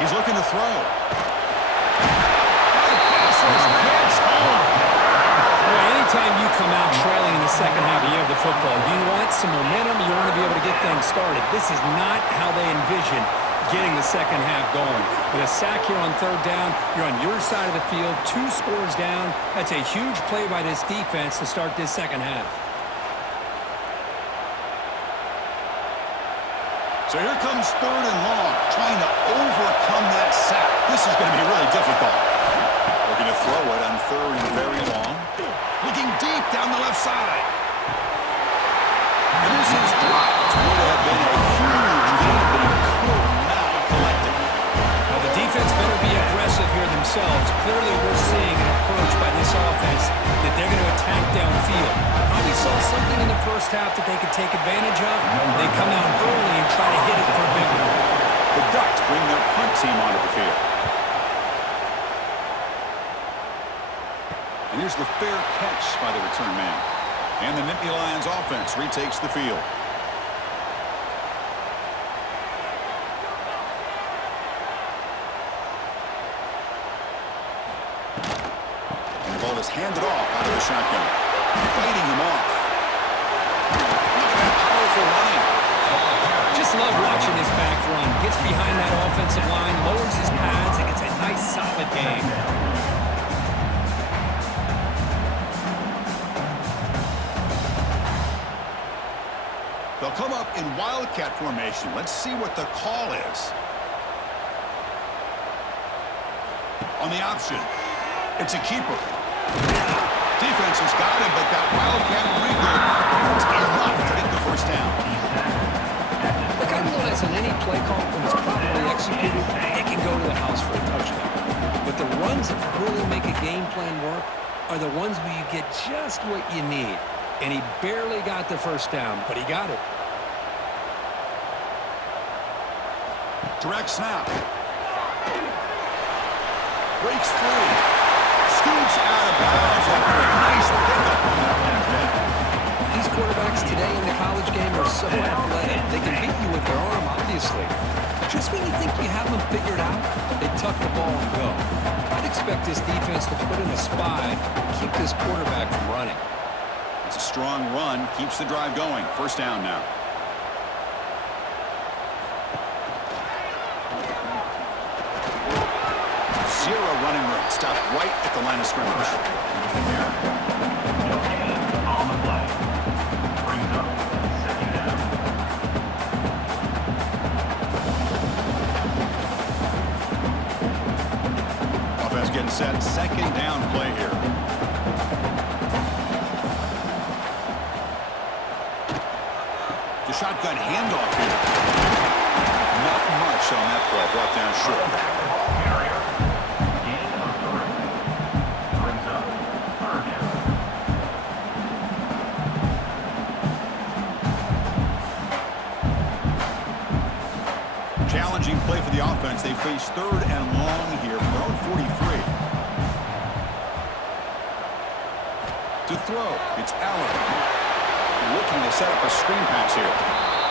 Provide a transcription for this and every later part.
He's looking to throw. Anytime you come out trailing in the second half, you have the football. You want some momentum. You want to be able to get things started. This is not how they envision getting the second half going. With a sack here on third down, you're on your side of the field, 2 scores down. That's a huge play by this defense to start this second half. So here comes third and long, trying to overcome that sack. This is going to be really difficult. Looking to throw it on third and very long. Looking deep down the left side. And this is dropped. Would have been a huge game, but he could not collect it. Now the defense better be aggressive here themselves. Clearly we're seeing an approach by this offense that they're going to attack downfield. Probably saw something in the first half that they could take advantage of. They come out early and try to hit it for a big one. The Ducks bring their punt team onto the field. And here's the fair catch by the return man. And the Nittany Lions offense retakes the field. And the ball is handed off out of the shotgun. Fighting him off. Look at that powerful line. Just love watching this back run. Gets behind that offensive line, lowers his pads, and gets a nice solid game. They'll come up in wildcat formation. Let's see what the call is. On the option, it's a keeper. Defense has got him, but that wildcat wriggle is enough to get the first down. Look, I realize on any play call, when it's properly executed, it can go to the house for a touchdown. But the runs that really make a game plan work are the ones where you get just what you need. And he barely got the first down, but he got it. Direct snap. Breaks through. Scoots out of bounds after a nice pickup on that one play. These quarterbacks today in the college game are so athletic. They can beat you with their arm, obviously. Just when you think you have them figured out, they tuck the ball and go. I'd expect this defense to put in a spy and keep this quarterback from running. It's a strong run, keeps the drive going. First down now. Zero running room. Stopped right at the line of scrimmage. On the play. Brings up second down. Offense getting set. Second down play here. The shotgun handoff here. Not much on that play. Brought down short. Challenging play for the offense. They face third and long here from their own 43. To throw, it's Allen. Looking to set up a screen pass here.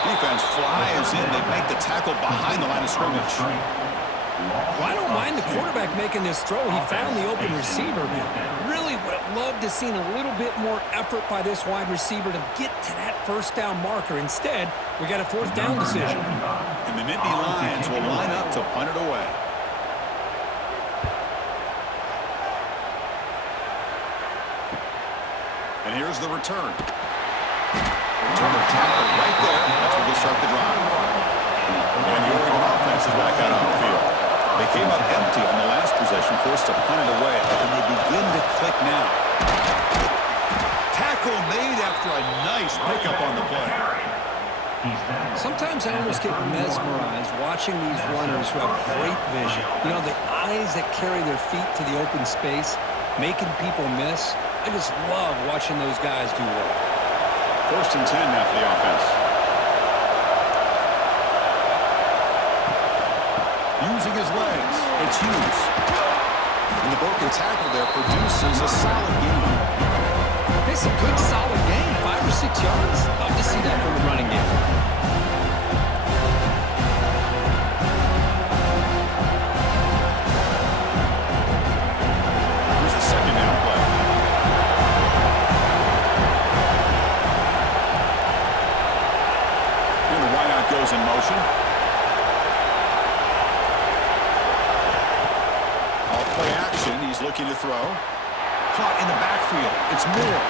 Defense flies in. They make the tackle behind the line of scrimmage. Well, I don't mind the quarterback making this throw. He found the open receiver. Really would have loved to have seen a little bit more effort by this wide receiver to get to that first down marker. Instead, we got a fourth down decision. And the Nittany Lions will line up to punt it away. And here's the return. Returner tackle right there. That's where they start the drive. And the Oregon offense is back out on the field. They came up empty on the last possession, forced to punt it away, and they begin to click now. Tackle made after a nice pickup on the play. Sometimes I almost get mesmerized watching these runners who have great vision. You know, the eyes that carry their feet to the open space, making people miss. I just love watching those guys do work. First and 10 now for the offense. Using his legs, it's Hughes. And the broken tackle there produces a solid game. It's a good, solid game. 5 or 6 yards. Love to see that from the running game. goes in motion. Off play action. He's looking to throw. Caught in the backfield. It's Moore.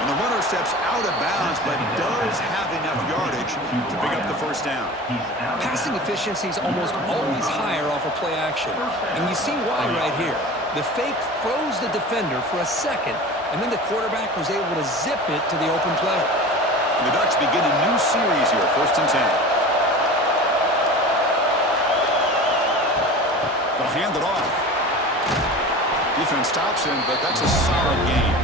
And the runner steps out of bounds, but does have enough yardage to pick up the first down. Passing efficiency is almost always higher off of play action. And you see why right here. The fake froze the defender for a second, and then the quarterback was able to zip it to the open player. And the Ducks begin a new series here, 1st and 10. They'll hand it off. Defense stops him, but that's a solid game.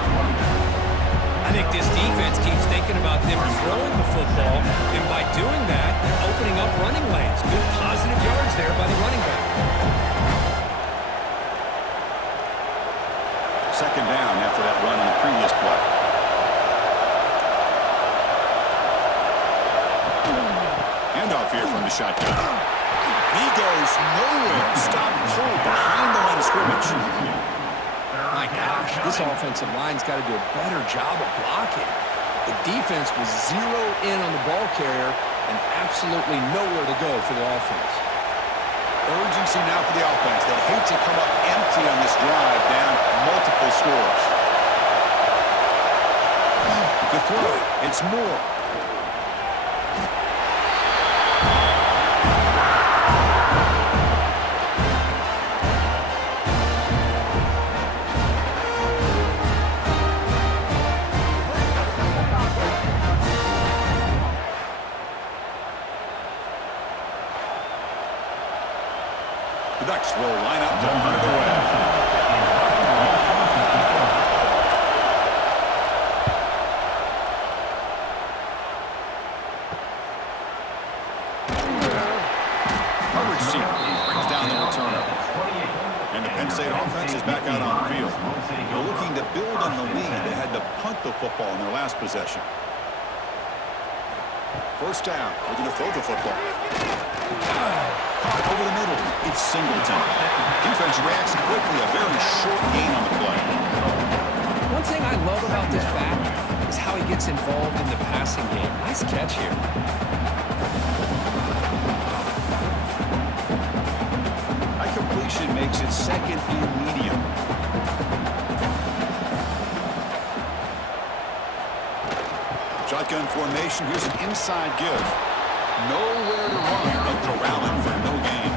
I think this defense keeps thinking about them throwing the football, and by doing that, they're opening up running lanes. Good positive yards there by the running back. 2nd down after that run in the previous play. Handoff here from the shotgun. He goes nowhere. Stop cold behind the line of scrimmage. My gosh, this offensive line's got to do a better job of blocking. The defense was zero in on the ball carrier and absolutely nowhere to go for the offense. Urgency now for the offense. They'd hate to come up empty on this drive, down multiple scores. To throw, it's Moore. The Ducks will line up to punt it away. Coverage team brings down the returner. And the Penn State offense is back out on the field. They're looking to build on the lead. They had to punt the football in their last possession. 1st down. We're going to throw the football. Caught over the middle. It's Singleton. Defense reacts quickly. A very short gain on the play. One thing I love about this back is how he gets involved in the passing game. Nice catch here. High completion makes it 2nd and medium. Shotgun formation. Here's an inside give. Nowhere to run, but corralling for no gain.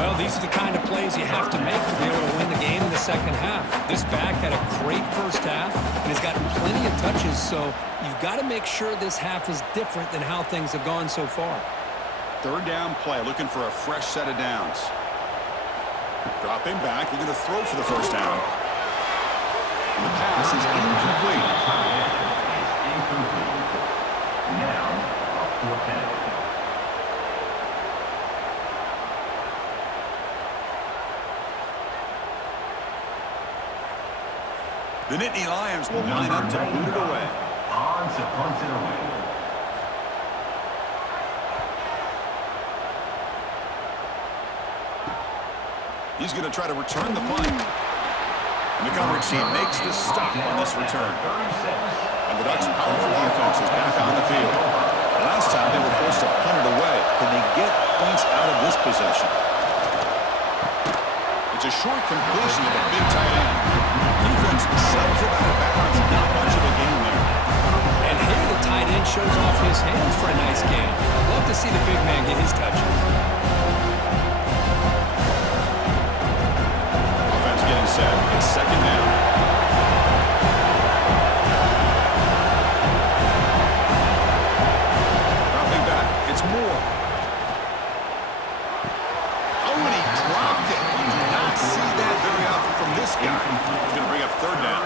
Well, these are the kind of plays you have to make to be able to win the game in the second half. This back had a great first half and has gotten plenty of touches, so you've got to make sure this half is different than how things have gone so far. 3rd down play, looking for a fresh set of downs. Dropping back, we're going to throw for the first down. And the pass is incomplete. Now, 4th. The Nittany Lions will line up to boot it away. On to punt it away. He's going to try to return the punt. And the coverage team makes the stop on this return. And the Ducks' powerful offense is back on the field. Last time they were forced to punt it away. Can they get points out of this possession? It's a short completion of a big tight end. Defense shoves it out of bounds. Not much of a game there. And here the tight end shows off his hands for a nice game. Love to see the big man get his touches. Offense getting set. It's 2nd down. Dropping back. It's Moore. Oh, and he dropped it. You do not see that very often from this guy. He's going to bring up 3rd down.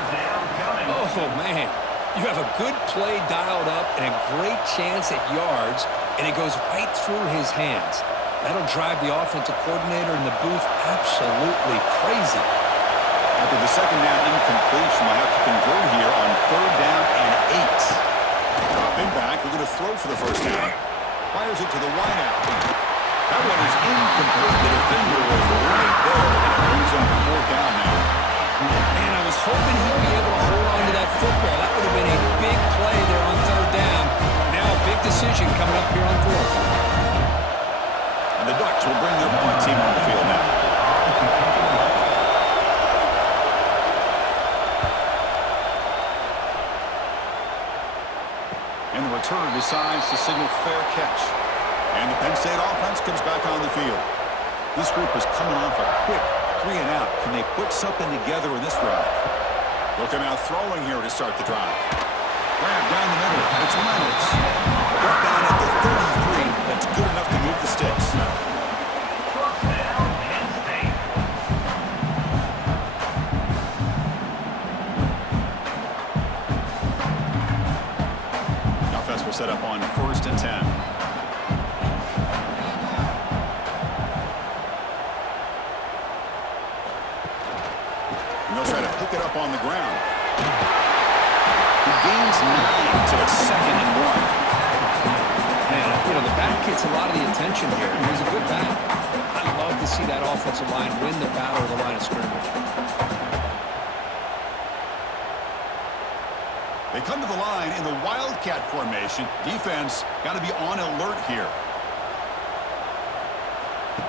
Oh, man. You have a good play dialed up and a great chance at yards, and it goes right through his hands. That'll drive the offensive coordinator in the booth absolutely crazy. After the 2nd down incompletion, they'll have to convert here on 3rd down and 8. Dropping back, we're going to throw for the first down. Fires it to the wideout. That one is incomplete. The defender was right there, and it brings him to 4th down now. Man, I was hoping he'd be able to hold on to that football. That would have been a big play there on 3rd down. decides to signal fair catch. And the Penn State offense comes back on the field. This group is coming off a quick 3 and out. Can they put something together in this drive? Looking out throwing here to start the drive. Grab down the middle. It's Reynolds. Brought down at the 33. That's good enough to move the sticks. First down, Penn State. The offense will set up on 1st and 10. And they'll try to pick it up on the ground. He gains 9, so it's 2nd and 1. Man, you know, the back gets a lot of the attention here. He's a good back. I love to see that offensive line win the battle of the line of scrimmage. They come to the line in the Wildcat formation. Defense got to be on alert here.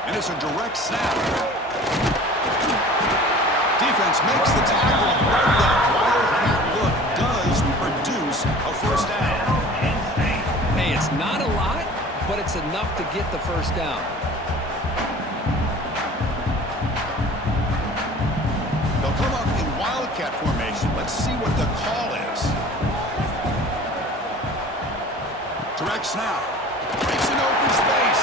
And it's a direct snap. Defense makes the tackle. Right, that Wildcat look does produce a first down. Hey, it's not a lot, but it's enough to get the first down. They'll come up in Wildcat formation. Let's see what the call is. Direct snap. Breaks an open space.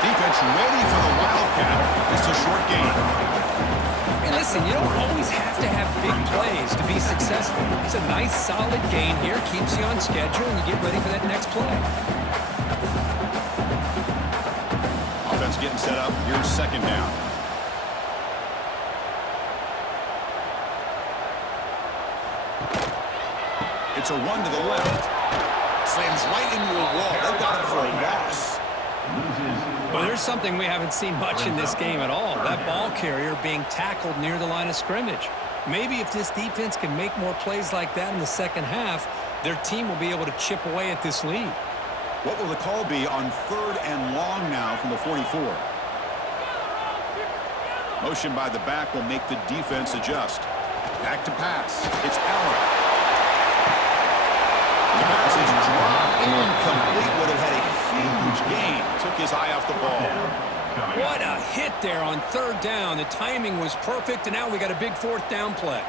Defense ready for the Wildcat. It's a short gain. Hey, listen, you don't always have to have big plays to be successful. It's a nice, solid gain here. Keeps you on schedule, and you get ready for that next play. Offense getting set up. Here's 2nd down. It's a run to the left. Slams right into a wall. They got him for a loss. Well, there's something we haven't seen much in this game at all. That ball carrier being tackled near the line of scrimmage. Maybe if this defense can make more plays like that in the second half, their team will be able to chip away at this lead. What will the call be on 3rd and long now from the 44? Motion by the back will make the defense adjust. Back to pass. It's Allen. The pass is dropped incomplete. Would have had a huge gain. Took his eye off the ball. What a hit there on 3rd down. The timing was perfect, and now we got a big 4th down play.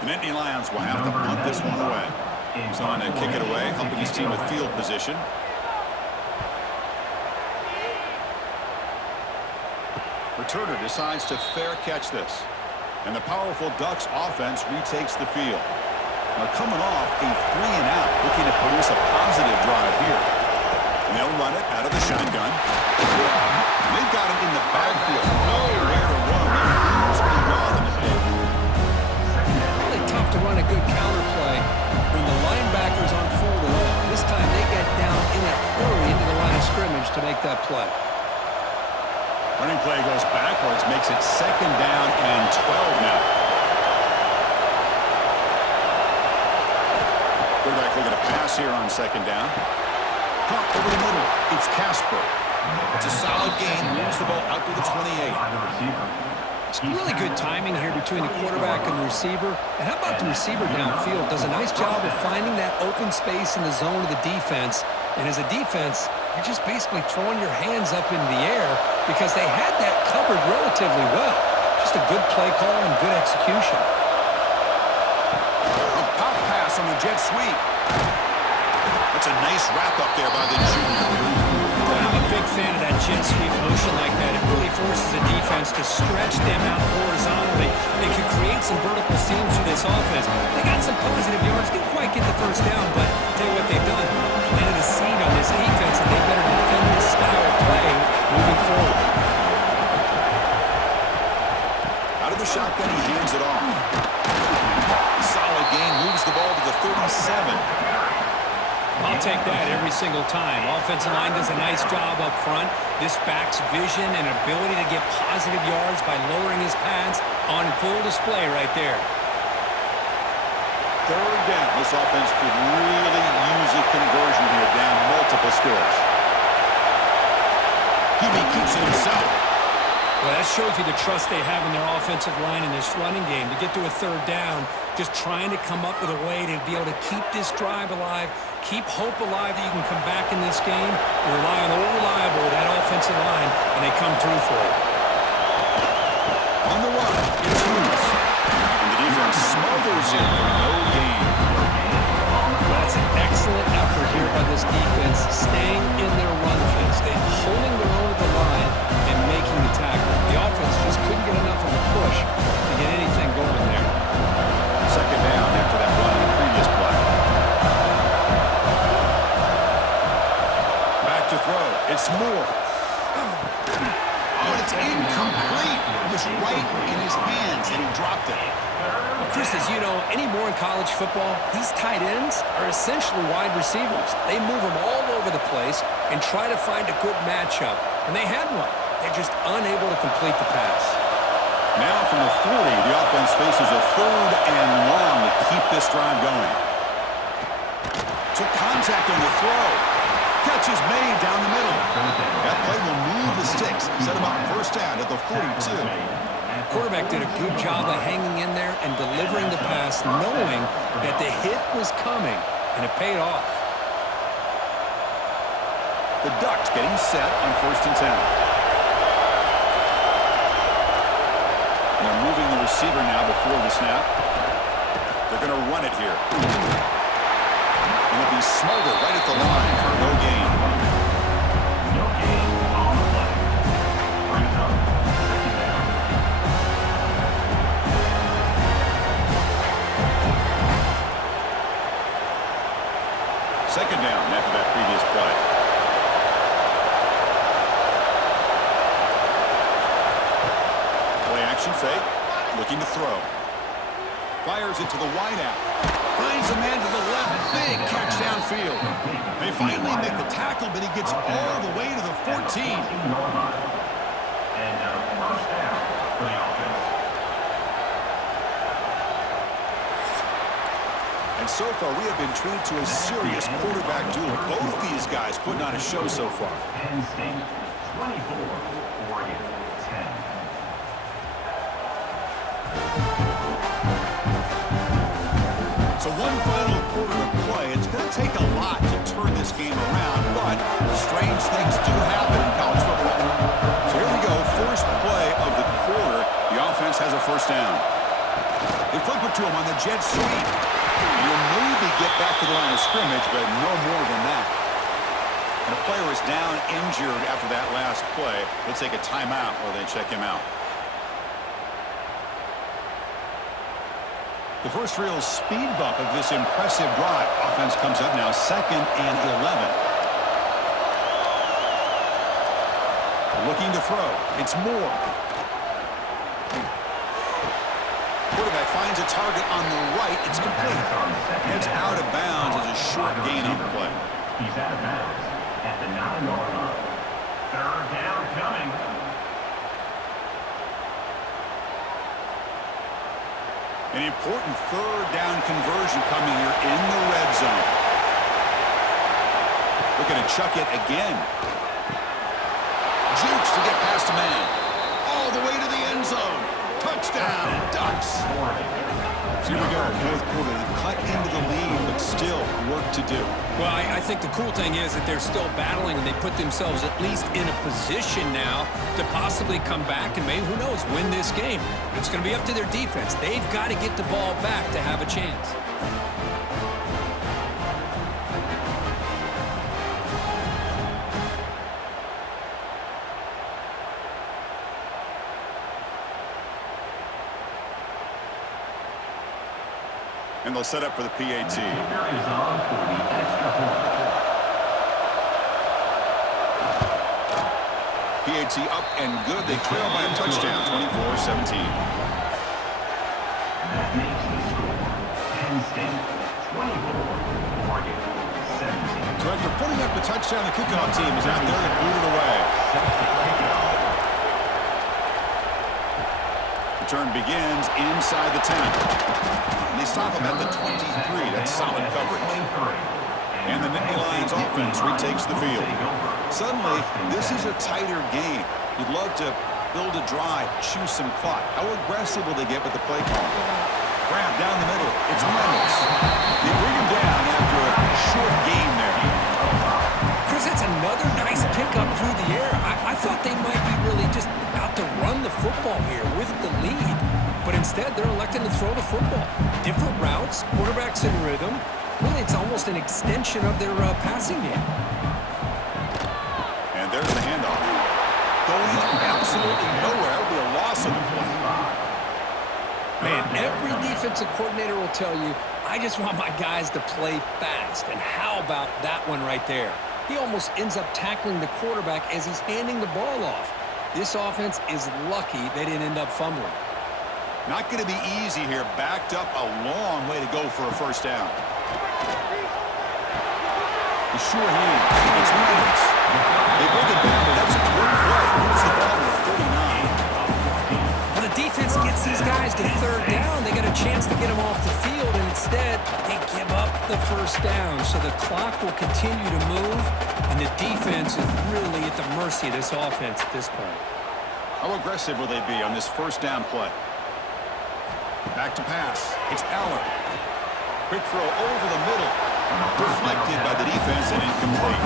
The Nittany Lions will have to punt this one away. He's on to kick it away, helping his team with field position. Returner decides to fair catch this. And the powerful Ducks offense retakes the field. They're coming off a 3 and out, looking to produce a positive drive here. And they'll run it out of the shotgun. And they've got him in the backfield. Nowhere to run. Who's beyond the field? Really tough to run a good counter play when the linebackers on full alone. This time they get down in a hurry into the line of scrimmage to make that play. Running play goes backwards, makes it 2nd down and 12 now. Quarterback looking to pass here on 2nd down. Pump over the middle. It's Casper. It's a solid gain. Moves the ball out to the 28. It's really good timing here between the quarterback and the receiver. And how about the receiver downfield? Does a nice job of finding that open space in the zone of the defense. And as a defense, you're just basically throwing your hands up in the air because they had that covered relatively well. Just a good play call and good execution. A pop pass on the jet sweep. That's a nice wrap up there by the junior. I'm a big fan of that jet sweep motion like that. It really forces the defense to stretch them out horizontally. They could create some vertical seams for this offense. They got some positive yards. Didn't quite get the first down, but I'll tell you what they've done. Planted a seed on this defense, and they better defend this style of play moving forward. Out of the shotgun, he hands it off. Solid gain, moves the ball to the 37. I'll take that every single time. Offensive line does a nice job up front. This back's vision and ability to get positive yards by lowering his pads on full display right there. 3rd down. This offense could really use a conversion here, down multiple scores. QB keeps it himself. Well, that shows you the trust they have in their offensive line in this running game. To get to a third down, just trying to come up with a way to be able to keep this drive alive, keep hope alive that you can come back in this game. You rely on old reliable, that offensive line, and they come through for you. On the run, it's loose. And the defense smothers it for no gain. That's an excellent effort here by this defense, staying in their run phase. They're holding their own at the line and making the tackle. The offense just couldn't get enough of a push to get anything going there. Second down after that run on the previous play. Back to throw. It's Moore. Oh, it's incomplete. It was right in his hands, and he dropped it. Well, Chris, as you know, anymore in college football, these tight ends are essentially wide receivers. They move them all over the place and try to find a good matchup. And they had one. They're just unable to complete the pass. Now from the 40, the offense faces a 3rd and long to keep this drive going. Took contact on the throw. Catch is made down the middle. That play will move the sticks. Set him up first down at the 42. Quarterback did a good job of hanging in there and delivering the pass, knowing that the hit was coming, and it paid off. The Ducks getting set on 1st and 10. They're moving the receiver now before the snap. They're going to run it here. And it'll be smothered right at the line for no gain. No gain on the play. Brings up second down. Second down after that previous play. Play action fake. Looking to throw. Fires it to the wideout. Finds a man to the left. Big catch downfield. They finally make the tackle, but he gets all the way to the 14. And first down for the offense. And so far, we have been treated to a serious quarterback duel. Both these guys putting on a show so far. Penn State 24, Oregon 10. So one final quarter to play. It's going to take a lot to turn this game around, but strange things do happen in college football. So here we go, first play of the quarter. The offense has a first down. They flip it to him on the jet sweep. You'll maybe get back to the line of scrimmage, but no more than that. And a player is down injured after that last play. They'll take a timeout while they check him out. The first real speed bump of this impressive drive. Offense comes up now 2nd and 11. Looking to throw. It's Moore. Quarterback finds a target on the right. It's complete. It's out of bounds as a short gain on the play. He's out of bounds at the 9-yard line. Third down coming. An important third down conversion coming here in the red zone. Looking to chuck it again. Jukes to get past a man. All the way to the end zone. Touchdown, Ducks. So here we go, fourth quarter. They've cut into the lead, but still work to do. Well, I think the cool thing is that they're still battling, and they put themselves at least in a position now to possibly come back and maybe, who knows, win this game. But it's going to be up to their defense. They've got to get the ball back to have a chance. And they'll set up for the PAT. Is on for the extra point. PAT up and good. They trail by a touchdown, 24-17. That makes the score Penn State 24, Oregon 17. So after putting up the touchdown, the kickoff team is out there to boot it away. Return begins inside the 10. And they stop him at the 23. That's solid coverage. And the Nittany Lions offense retakes the field. Suddenly, this is a tighter game. You'd love to build a drive, choose some clock. How aggressive will they get with the play call? Grab down the middle. It's Reynolds. They bring him down after a short gain there. Chris, that's another nice pickup through the air. I thought they might be really just out to run the football here with the lead. But instead, they're electing to throw the football. Different routes, quarterbacks in rhythm. Really, it's almost an extension of their passing game. And there's the handoff. Going absolutely nowhere. It'll be a loss of the play. Man, every defensive coordinator will tell you, I just want my guys to play fast. And how about that one right there? He almost ends up tackling the quarterback as he's handing the ball off. This offense is lucky they didn't end up fumbling. Not going to be easy here. Backed up a long way to go for a first down. The sure hand. It's Reynolds. They bring it back, but that's a good play. Here's the ball with 39. When the defense gets these guys to third down, they got a chance to get them off the field, and instead they give up the first down. So the clock will continue to move, and the defense is really at the mercy of this offense at this point. How aggressive will they be on this first down play? Back to pass. It's Aller. Quick throw over the middle. Deflected by the defense and incomplete.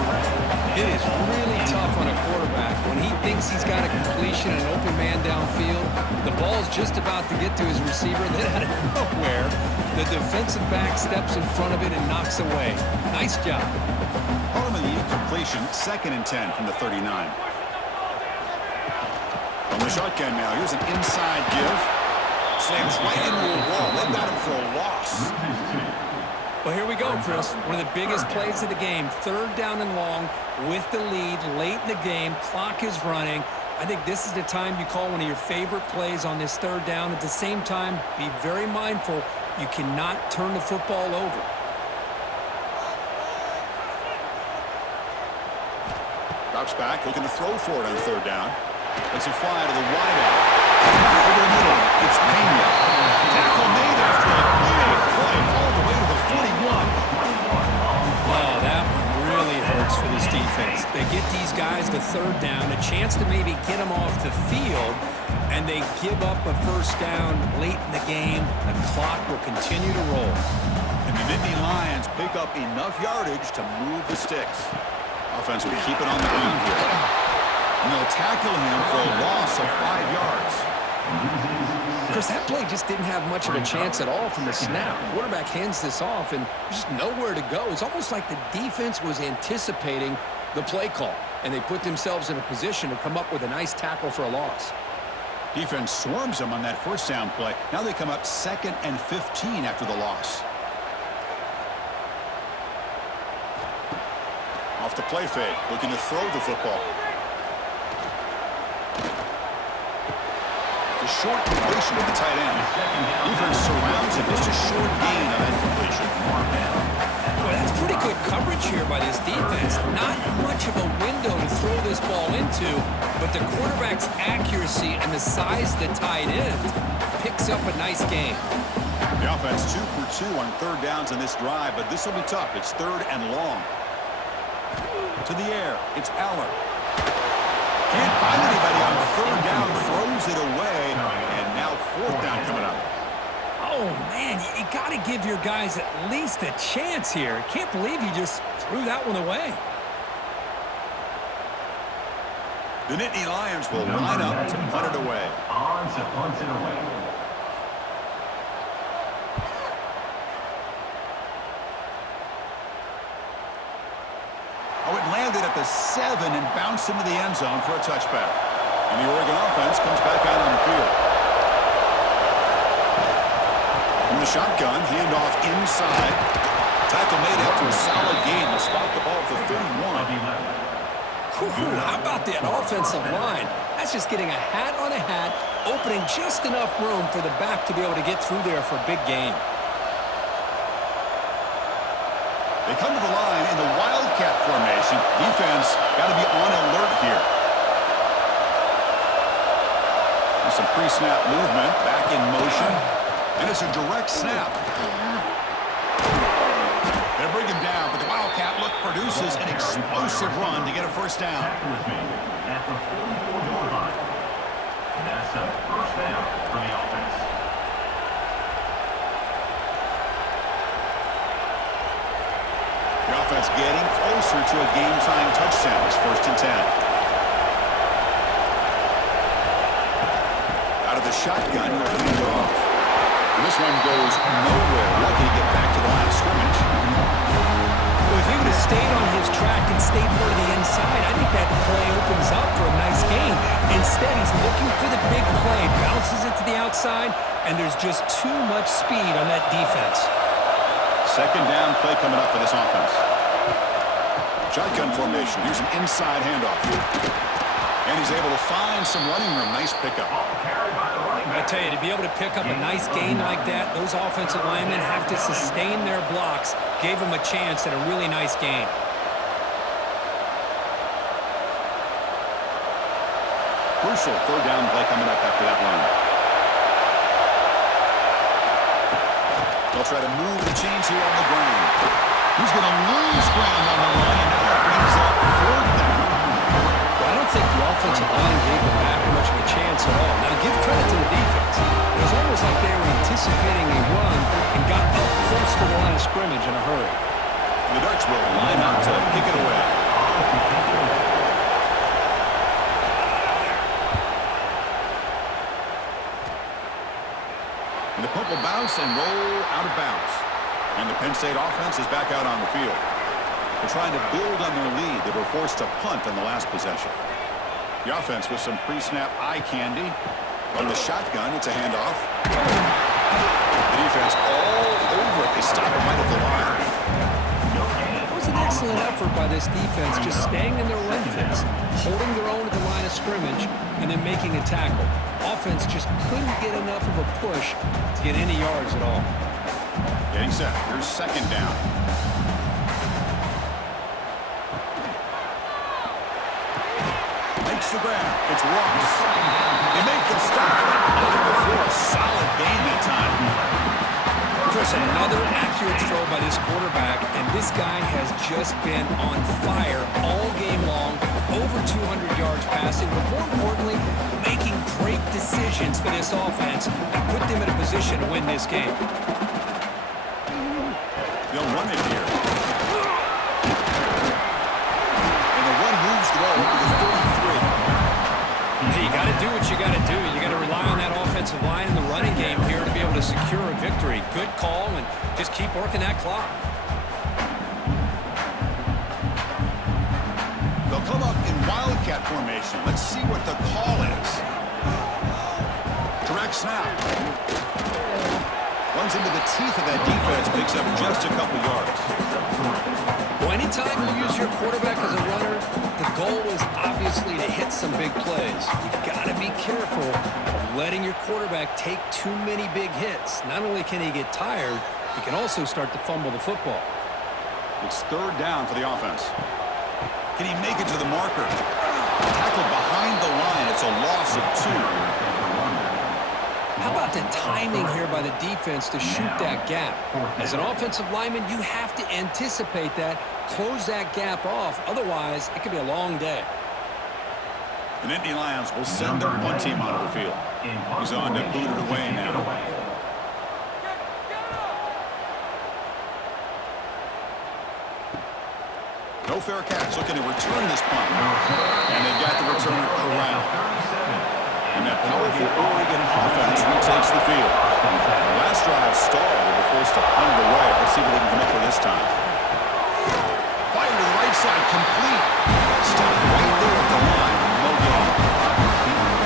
It is really tough on a quarterback when he thinks he's got a completion and an open man downfield. The ball's just about to get to his receiver. Then out of nowhere, the defensive back steps in front of it and knocks away. Nice job. Harmon the incompletion. 2nd and 10 from the 39. On the shotgun now. Here's an inside give. Slams right into a wall. They got him for a loss. Well, here we go, Chris. One of the biggest plays of the game. 3rd down and long with the lead late in the game. Clock is running. I think this is the time you call one of your favorite plays on this 3rd down. At the same time, be very mindful. You cannot turn the football over. Drops back, looking to throw for it on 3rd down. Let's it fly to the wideout. Over the middle, it's Penn. Tackle made after a big play all the way to the 41. Oh, that one really hurts for this defense. They get these guys to 3rd down, a chance to maybe get them off the field, and they give up a first down late in the game. The clock will continue to roll. And the Nittany Lions pick up enough yardage to move the sticks. Offense will keep it on the ground here. And they'll tackle him for a loss of 5 yards. Chris, that play just didn't have much of a chance at all from the snap. Quarterback hands this off, and there's just nowhere to go. It's almost like the defense was anticipating the play call, and they put themselves in a position to come up with a nice tackle for a loss. Defense swarms them on that first down play. Now they come up 2nd and 15 after the loss. Off the play fake, looking to throw the football. The short completion to the tight end. Defense surrounds him. It's a short gain on that completion. Well, that's pretty good coverage here by this defense. Not much of a window to throw this ball into, but the quarterback's accuracy and the size of the tight end picks up a nice gain. The offense 2 for 2 on 3rd downs in this drive, but this will be tough. It's 3rd and long. To the air, it's Aller. Can't find anybody on 3rd down, throws it away, and now 4th down coming up. Oh, man, you got to give your guys at least a chance here. Can't believe you just threw that one away. The Nittany Lions will line up to punt it away. On to punt it away. Oh, it landed at the 7 and bounced into the end zone for a touchback. And the Oregon offense comes back out on the field. From the shotgun, handoff inside. Tackle made after a solid gain to spot the ball at the 31. How about that offensive line? That's just getting a hat on a hat, opening just enough room for the back to be able to get through there for a big gain. They come to the line in the Wildcat formation. Defense got to be on alert here. There's some pre-snap movement, back in motion, and it's a direct snap. They bring him down, but the Wildcat look produces an explosive run to get a first down. That's a first down for the offense. The offense getting closer to a game-time touchdown. It's 1st and 10. Out of the shotgun, he'll hand it off. And this one goes nowhere. Lucky to get back to the line of scrimmage. Well, if he would have stayed on his track and stayed more to the inside, I think that play opens up for a nice game. Instead, he's looking for the big play, bounces it to the outside, and there's just too much speed on that defense. 2nd down play coming up for this offense. Shotgun formation. Here's an inside handoff. And he's able to find some running room. Nice pickup. I tell you, to be able to pick up a nice gain like that, those offensive linemen have to sustain their blocks. Gave him a chance at a really nice game. Crucial 3rd down play coming up after that run. They'll try to move the chains here on the ground. He's going to lose ground on the run, and now it brings up 4th down. Well, I don't think the offensive line gave the back much of a chance at all. Now, give credit to the defense. It was almost like they were anticipating a run and got up close to the line of scrimmage in a hurry. The Ducks will line up to kick it away. And the punt will bounce and roll out of bounds. And the Penn State offense is back out on the field. They're trying to build on their lead. They were forced to punt on the last possession. The offense with some pre-snap eye candy. From the shotgun, it's a handoff. The defense all over it. They stop it right at the line. It was an excellent effort by this defense, just staying in their run fits, holding their own at the line of scrimmage, and then making a tackle. Offense just couldn't get enough of a push to get any yards at all. Getting set. Here's 2nd down. Makes the grab. It's Ross. They make the stop. Before a solid gain that time. Chris, another accurate throw by this quarterback, and this guy has just been on fire all game long. Over 200 yards passing, but more importantly, making great decisions for this offense and put them in a position to win this game. They'll run it here. And the run moves the ball to the 33. Hey, you got to do what you got to do. You got to rely on that offensive line in the running game here to be able to secure a victory. Good call, and just keep working that clock. They'll come up in wildcat formation. Let's see what the call is. Direct snap. Runs into the teeth of that defense, picks up just a couple yards. Well, anytime you use your quarterback as a runner, the goal is obviously to hit some big plays. You've got to be careful of letting your quarterback take too many big hits. Not only can he get tired, he can also start to fumble the football. It's 3rd down for the offense. Can he make it to the marker? Tackled behind the line. It's a loss of 2. How about the timing here by the defense to shoot that gap? As an offensive lineman, you have to anticipate that, close that gap off. Otherwise, it could be a long day. The Nittany Lions will send their punt team onto the field. He's on to boot it away now. No fair catch, looking to return this punt. And they've got the returner corralled. And that powerful Oregon offense retakes the field. The last drive stalled. They were forced to punt it away. Let's see what they can come up with this time. Fire to the right side, complete. Stop right there at the line. No gain.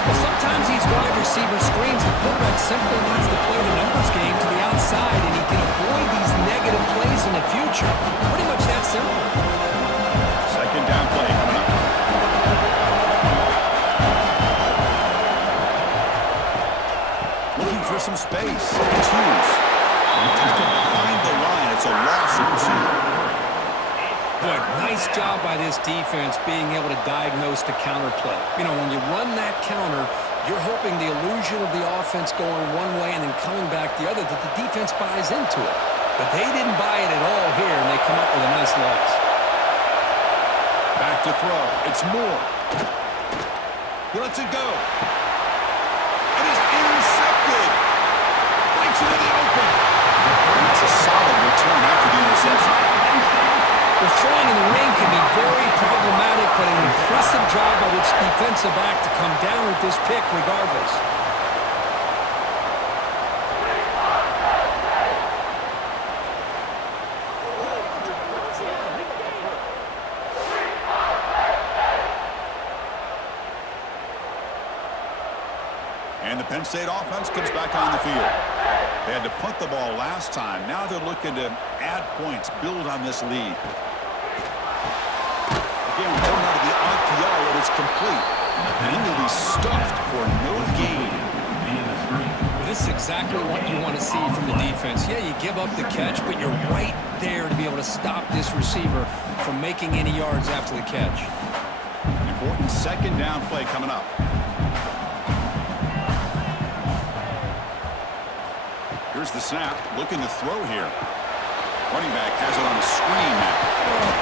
Well, sometimes these wide receiver screens, the quarterback simply needs to play the numbers game to the outside, and he can avoid these negative plays in the future. Pretty much that simple. 2nd down play coming up. Looking for some space. It's Hughes. Tackled behind the line. It's a loss of 2. Boy, nice job by this defense being able to diagnose the counter play. You know, when you run that counter, you're hoping the illusion of the offense going one way and then coming back the other, that the defense buys into it. But they didn't buy it at all here, and they come up with a nice loss. Back to throw. It's Moore. He lets it go. the back to come down with this pick regardless. And the Penn State offense comes back on the field. They had to punt the ball last time. Now they're looking to add points, build on this lead. Again, thrown out of the RPO, and it's complete. And he will be stuffed for no gain. This is exactly what you want to see from the defense. Yeah, you give up the catch, but you're right there to be able to stop this receiver from making any yards after the catch. Important second down play coming up. Here's the snap, looking to throw here. Running back has it on a screen now.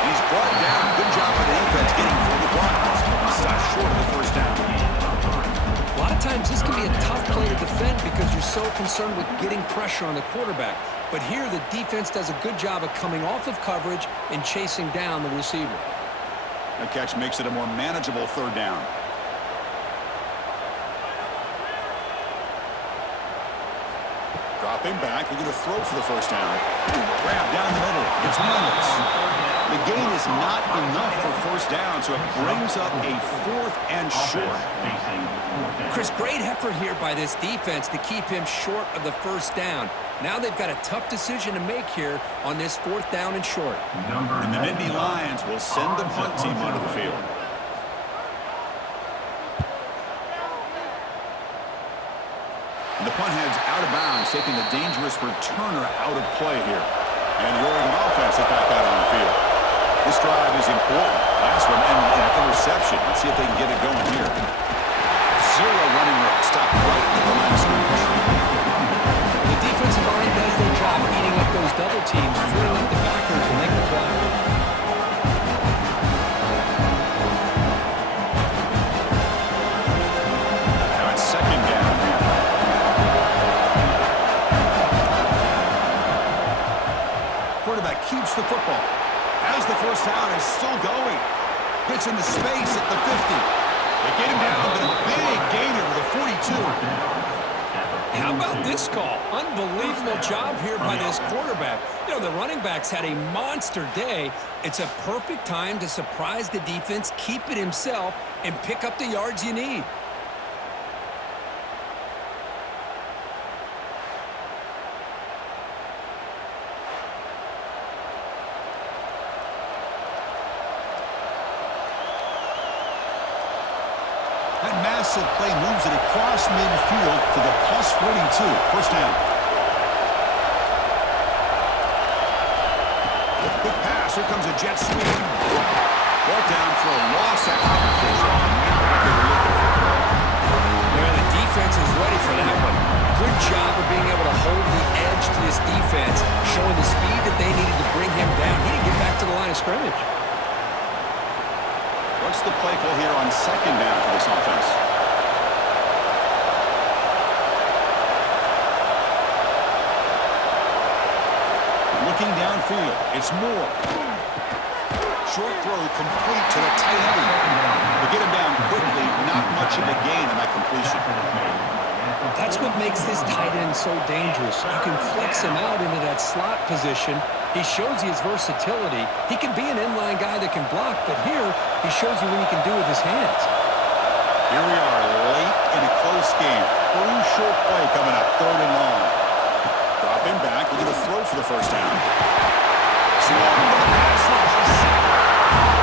He's brought down. Good job by the defense getting through the blocks. He stopped short of the first down. A lot of times this can be a tough play to defend because you're so concerned with getting pressure on the quarterback. But here the defense does a good job of coming off of coverage and chasing down the receiver. The catch makes it a more manageable third down. Dropping back, we're going to throw for the first down. Grab down the middle. It's Reynolds. The gain is not enough for first down, so it brings up a 4th and short. Chris, great effort here by this defense to keep him short of the first down. Now they've got a tough decision to make here on this 4th down and short. And the Nittany Lions will send the punt team onto the field. And the punt heads out of bounds, taking the dangerous returner out of play here. And the Oregon offense is back out on the field. This drive is important. Last one ended in an interception. Let's see if they can get it going here. 0 running route. Stop right at the line of scrimmage. The defensive line does their job eating up those double teams, freeing up the backers to make the play. Now it's second down here. Quarterback keeps the football. As the first down is still going. Gets into space at the 50. They get him down, but a big gainer to the 42. How about this call? Unbelievable job here by this quarterback. You know, the running backs had a monster day. It's a perfect time to surprise the defense, keep it himself, and pick up the yards you need. That massive play moves it across midfield to the plus 42. First down. Quick pass. Here comes a jet sweep. Brought down for a loss at competition. Not what they were looking for. Well, the defense is ready for that one. Good job of being able to hold the edge to this defense, showing the speed that they needed to bring him down. He didn't get back to the line of scrimmage. What's the play call here on second down for this offense? Looking downfield, it's Moore. Short throw complete to the tight end. They get him down quickly, not much of a gain on that completion. That's what makes this tight end so dangerous. You can flex him out into that slot position. He shows you his versatility. He can be an inline guy that can block, but here he shows you what he can do with his hands. Here we are late in a close game. Crucial play coming up, 3rd and long. Dropping back, we're going to throw for the first down.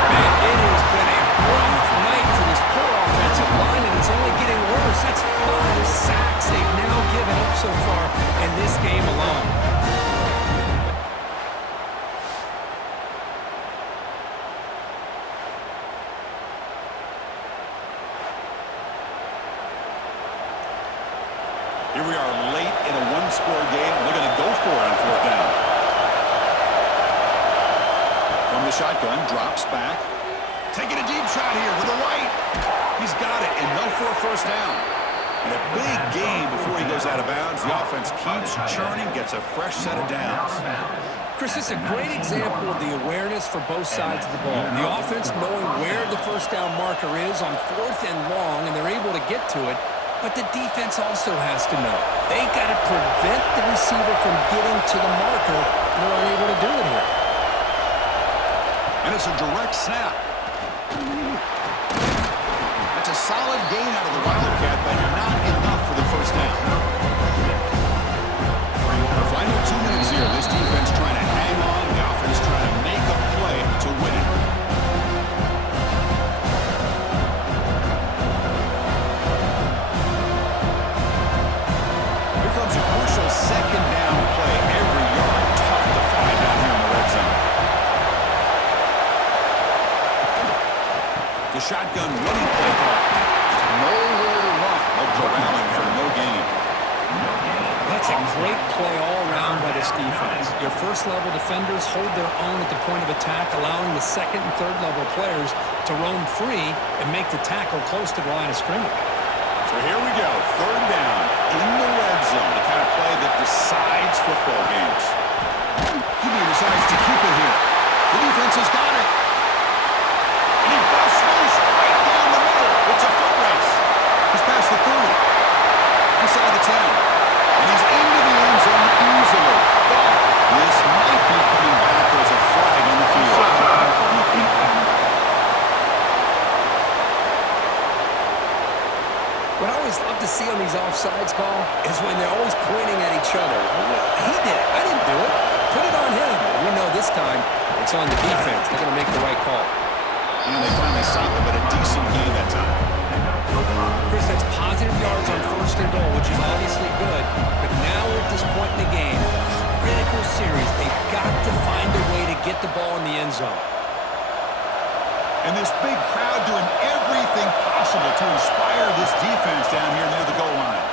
Man, it has been a rough night for this poor offensive line, and it's only getting worse. That's 5 sacks they've now given up so far in this game alone. Here we are late in a one-score game. They're going to go for it on 4th down. From the shotgun, drops back. Taking a deep shot here with the right. He's got it, enough for a first down. And a big gain before he goes out of bounds. The offense keeps churning, gets a fresh set of downs. Chris, this is a great example of the awareness for both sides of the ball. The offense knowing where the first down marker is on 4th and long, and they're able to get to it. But the defense also has to know. They got to prevent the receiver from getting to the marker, and they're unable to do it here. And it's a direct snap. That's a solid gain out of the Wildcat, but not enough for the first down. The final 2 minutes here. This defense trying to hang on. The offense trying to make a play to win it. Here comes a crucial second down play. Every yard tough to find down here in the red zone. The shotgun running play call. Nowhere to run. They'll corral him for no gain. That's a great play all around by this defense. Your first-level defenders hold their own at the point of attack, allowing the second and third-level players to roam free and make the tackle close to the line of scrimmage. So here we go. Third down in the red zone. The kind of play that decides football games. He decides to keep it here. The defense has got it. And he busts loose right down the middle. It's a foot race. He's past the 30. Inside the 10. And he's into the end zone easily. But this might be coming back as a flag on the field. What I always love to see on these offsides call is when they're always pointing at each other. Well, he did it. I didn't do it. Put it on him. We know this time it's on the defense. They're going to make the right call. And they finally stopped him at a decent gain that time. Chris, that's positive yards on 1st and goal, which is obviously good. But now we're at this point in the game, critical series. They've got to find a way to get the ball in the end zone. And this big crowd doing everything possible to inspire this defense down here near the goal line.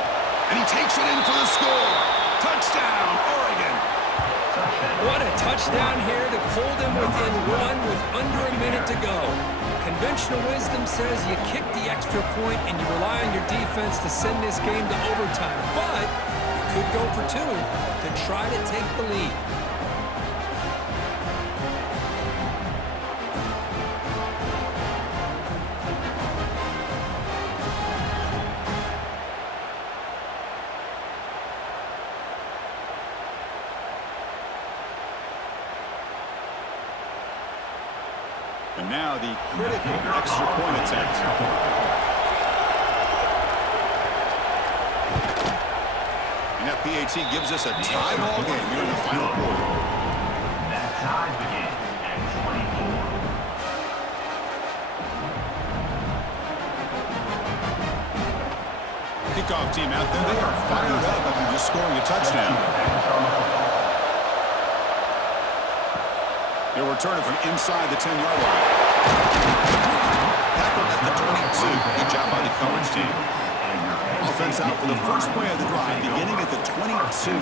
And he takes it in for the score. Touchdown, Oregon. What a touchdown here to pull them within one with under a minute to go. Conventional wisdom says you kick the extra point and you rely on your defense to send this game to overtime. But you could go for 2 to try to take the lead. And now the critical extra point attempt. And that PAT gives us a tie ball game here in the final quarter. That ties the game at 24. Kickoff team out there. They are fired up after just scoring a touchdown. They'll return it from inside the 10-yard line. Tackled at the 22. Good job by the coverage team. Offense out for the first play of the drive, beginning at the 22.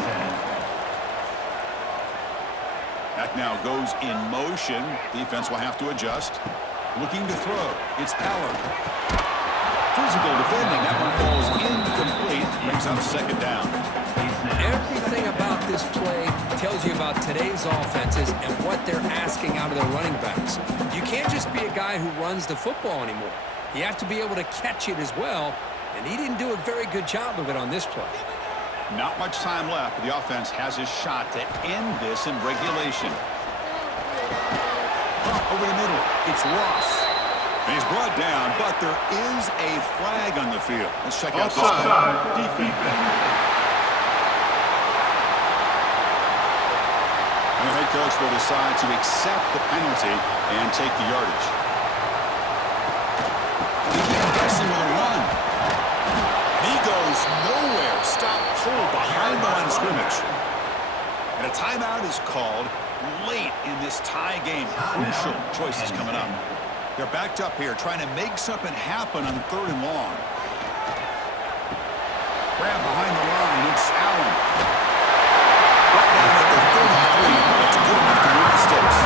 That now goes in motion. Defense will have to adjust. Looking to throw. It's Power. Physical defending. That one falls incomplete. Brings up second down. Everything about this play tells you about today's offenses and what they're asking out of their running backs. You can't just be a guy who runs the football anymore. You have to be able to catch it as well, and he didn't do a very good job of it on this play. Not much time left, but the offense has his shot to end this in regulation. Over the middle, it's Ross. And he's brought down, but there is a flag on the field. Let's check out this call. The head coach will decide to accept the penalty and take the yardage. He's pressing with a run. He goes nowhere. Stop pull behind the line of scrimmage. And a timeout is called late in this tie game. Crucial choices coming up. They're backed up here trying to make something happen on 3rd and long. Grab behind the line. It's Allen. Right down at the 33. That's good enough to move the sticks.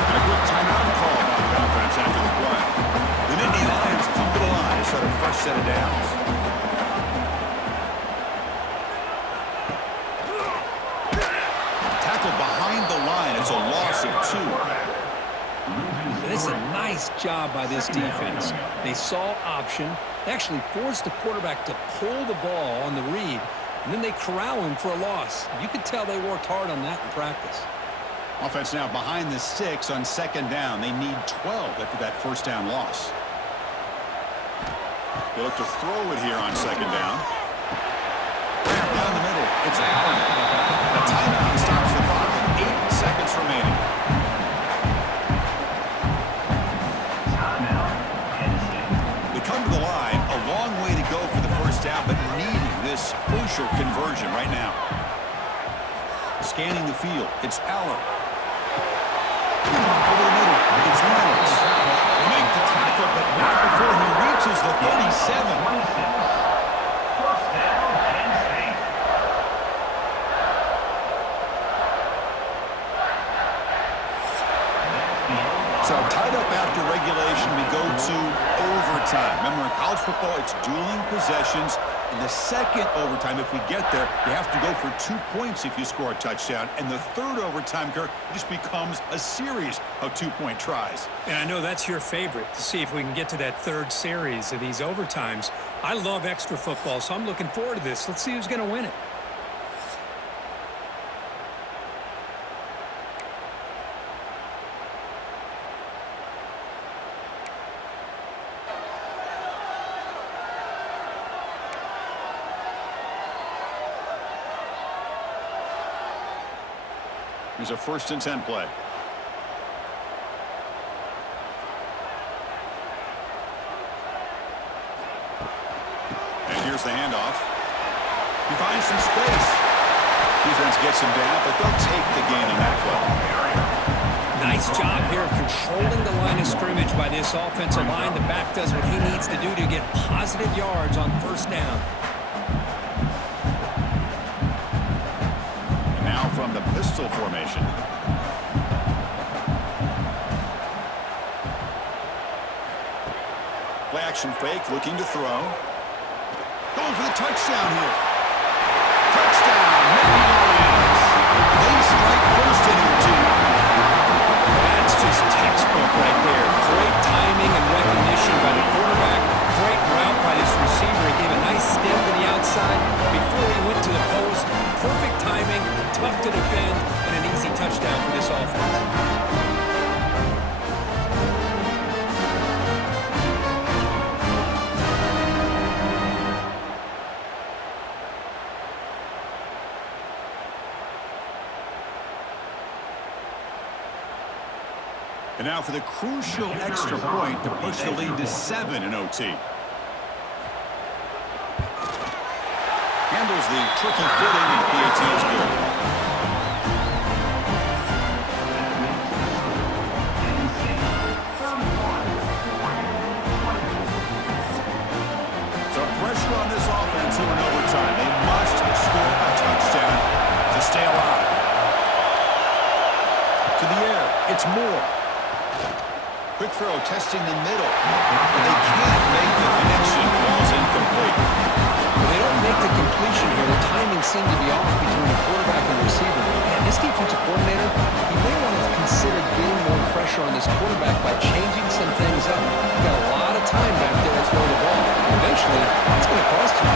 And a good timeout call by the offense after the play. The Nittany Lions come to the line to start a fresh set of downs. Tackled behind This is a nice job by this defense. They saw option. They actually forced the quarterback to pull the ball on the read, and then they corral him for a loss. You could tell they worked hard on that in practice. Offense now behind the 6 on second down. They need 12 after that first down loss. They look to throw it here on second down. Down the middle, it's Allen. The timeout stops the clock with 8 seconds remaining. They come to the line, a long way to go for the first down, but needing this crucial conversion right now. Scanning the field, it's Allen. Over the middle, it's Reynolds. They make the tackle, but not before he reaches the 37. So tied up after regulation, we go to overtime. Remember, in college football, it's dueling possessions. In the second overtime, if we get there, you have to go for 2 points if you score a touchdown. And the third overtime, Kirk, just becomes a series of 2-point tries. And I know that's your favorite, to see if we can get to that third series of these overtimes. I love extra football, so I'm looking forward to this. Let's see who's going to win it. Here's a 1st and 10 play. And here's the handoff. He finds some space. Defense gets him down, but they'll take the gain on that play. Nice job here of controlling the line of scrimmage by this offensive line. The back does what he needs to do to get positive yards on first down. From the pistol formation. Play action fake, looking to throw. Going for the touchdown here. Touchdown, Williams. They strike first in your team. That's just textbook right there. Great timing and recognition by the quarterback. Great route by this receiver. He gave a nice stem to the outside before he went to the post. Perfect timing, tough to defend, and an easy touchdown for this offense. And now for the crucial extra point to push the lead to 7 in OT. Handles the tricky footing, and the PAT is good. So pressure on this offense here in overtime. They must score a touchdown to stay alive. To the air, it's Moore. Quick throw, testing the middle. And they can't make the connection. Ball's incomplete. They don't make the completion here. The timing seemed to be off between the quarterback and the receiver. And this defensive coordinator, he may want to consider getting more pressure on this quarterback by changing some things up. He's got a lot of time back there to throw the ball. Eventually, it's going to cost him.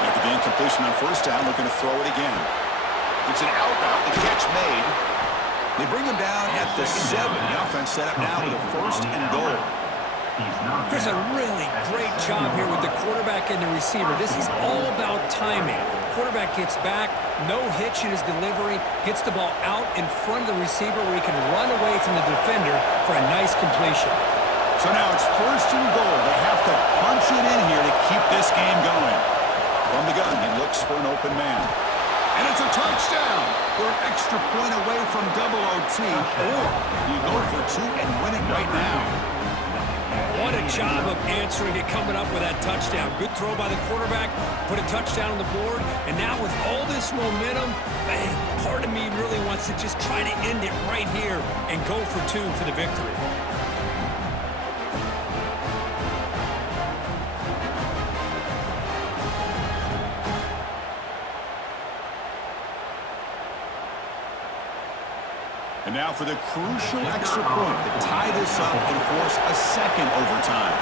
After the incompletion on first down, looking to throw it again. It's an out-route, the catch made. They bring him down at the 7. The offense set up now with a 1st and goal. There's a really great job here with the quarterback and the receiver. This is all about timing. Quarterback gets back, no hitch in his delivery, gets the ball out in front of the receiver where he can run away from the defender for a nice completion. So now it's 1st and goal. They have to punch it in here to keep this game going. From the gun, he looks for an open man. And it's a touchdown. We're an extra point away from double OT. Or you go for 2 and win it right now. What a job of answering it, coming up with that touchdown. Good throw by the quarterback, put a touchdown on the board, and now with all this momentum, man, part of me really wants to just try to end it right here and go for 2 for the victory. And now for the crucial extra point to tie this up and force a second overtime.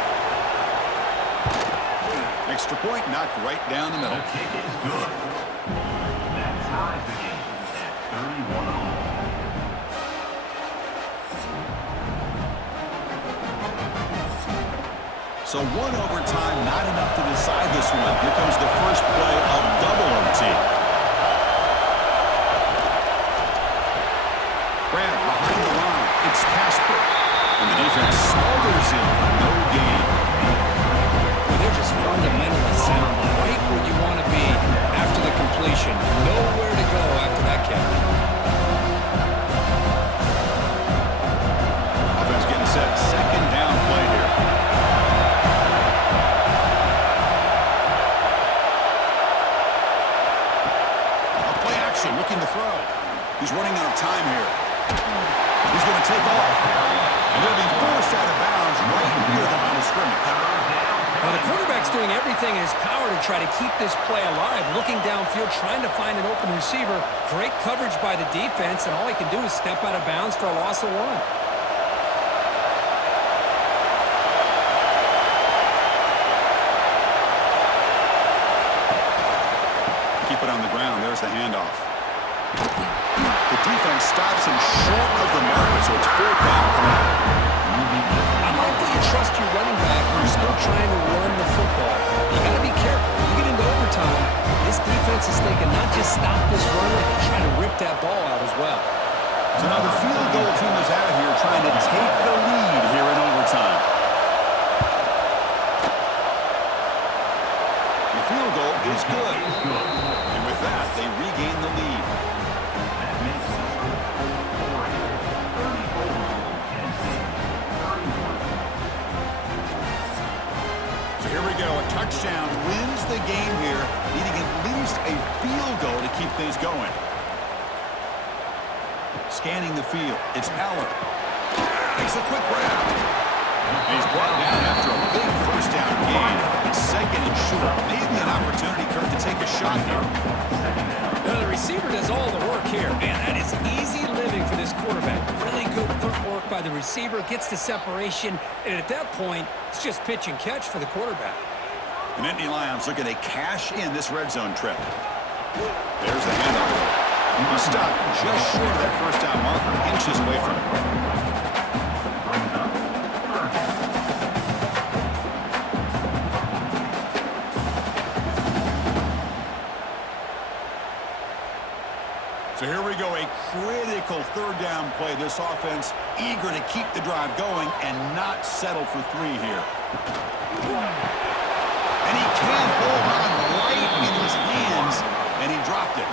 Extra point knocked right down the middle. The kick is good. That ties the game at 31 all. So one overtime, not enough to decide this one. Here comes the first play of double OT. Grab behind the line. It's Casper. And the defense smothers him for no gain. Well, they're just fundamentally sound, right where you want to be after the completion. Nowhere to go after that catch. Offense getting set. Second down play here. A play action, looking to throw. He's running out of time here. He's going to take off. And he'll be forced out of bounds right near the line of scrimmage. Well, the quarterback's doing everything in his power to try to keep this play alive, looking downfield, trying to find an open receiver. Great coverage by the defense, and all he can do is step out of bounds for a loss of one. Keep it on the ground. There's the handoff. The defense stops him short of the marker, so it's fourth down. I'm likely to trust your running back when you're still trying to run the football. You got to be careful. You get into overtime, this defense is thinking not just stop this runner, but try to rip that ball out as well. So now the field goal team is out here trying to take the lead here in overtime. The field goal is good. And with that, they regain the lead. That makes the score 34, Penn State 31. So here we go. A touchdown wins the game here, needing at least a field goal to keep things going. Scanning the field. It's Aller. Makes a quick grab. And he's brought down after a big first down gain. Second and short. Maybe an opportunity, Kirk, to take a shot here. Now, the receiver does all the work here. Man, that is easy living for this quarterback. Really good footwork by the receiver. Gets the separation. And at that point, it's just pitch and catch for the quarterback. The Nittany Lions looking to cash in this red zone trip. There's the handoff. He stopped just short of that first down marker, inches away from it. Brings up third down. So here we go, a critical third down play. This offense eager to keep the drive going and not settle for three here. And he can't hold on right in his hands, and he dropped it.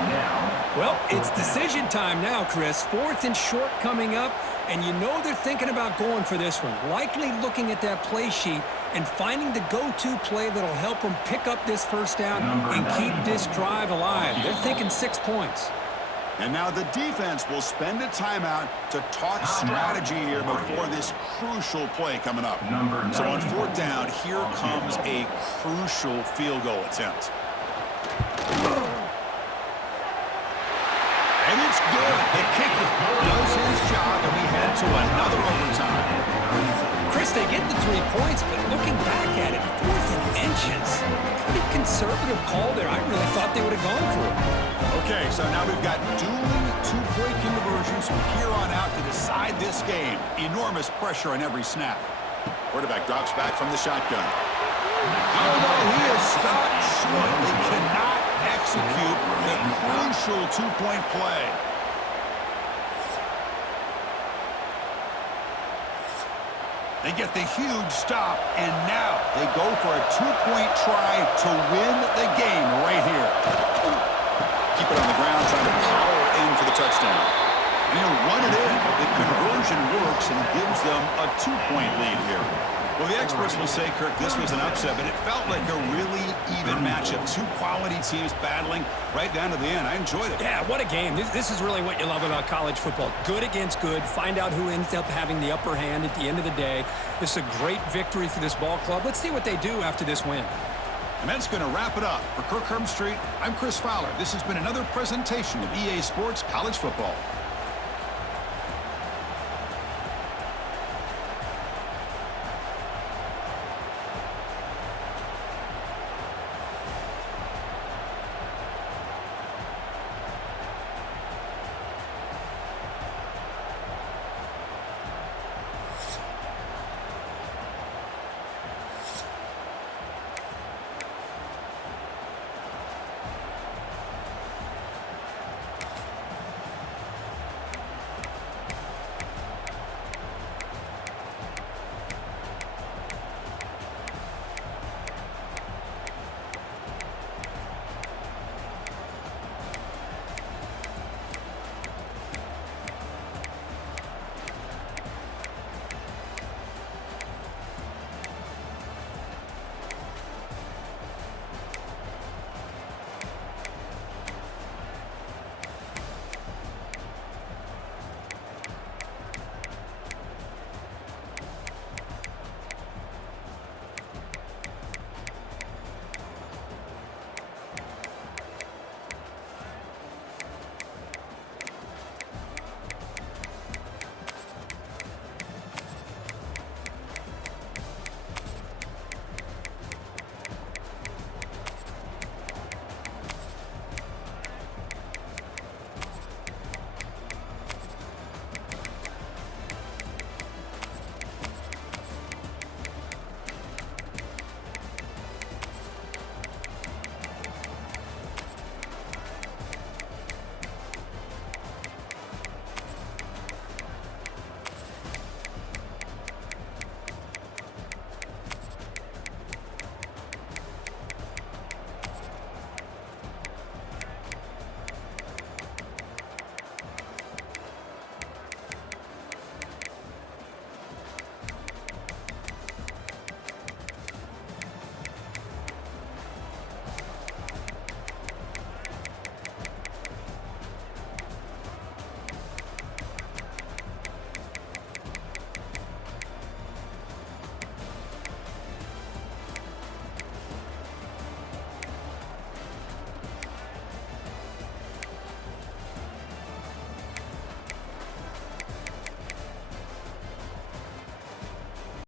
Well, it's decision time now, Chris. Fourth and short coming up, and you know they're thinking about going for this one. Likely looking at that play sheet and finding the go-to play that'll help them pick up this first down and keep this drive alive. They're thinking 6 points. And now the defense will spend a timeout to talk strategy here before this crucial play coming up. So on fourth down, here comes a crucial field goal attempt. And it's good. The kicker does his job, and we head to another overtime. Chris, they get the 3 points, but looking back at it, 4th and inches. Pretty conservative call there. I really thought they would have gone for it. Okay, so now we've got dueling two-point conversions from here on out to decide this game. Enormous pressure on every snap. Quarterback drops back from the shotgun. Oh, no, he is stopped short. They cannot execute the crucial two-point play. They get the huge stop, and now they go for a two-point try to win the game right here. Keep it on the ground, trying to power in for the touchdown. And he'll run it in. The conversion works and gives them a two-point lead here. Well, the experts will say, Kirk, this was an upset, but it felt like a really even matchup. Two quality teams battling right down to the end. I enjoyed it. Yeah, what a game. This is really what you love about college football. Good against good. Find out who ends up having the upper hand at the end of the day. This is a great victory for this ball club. Let's see what they do after this win. And that's going to wrap it up. For Kirk Herbstreit, I'm Chris Fowler. This has been another presentation of EA Sports College Football.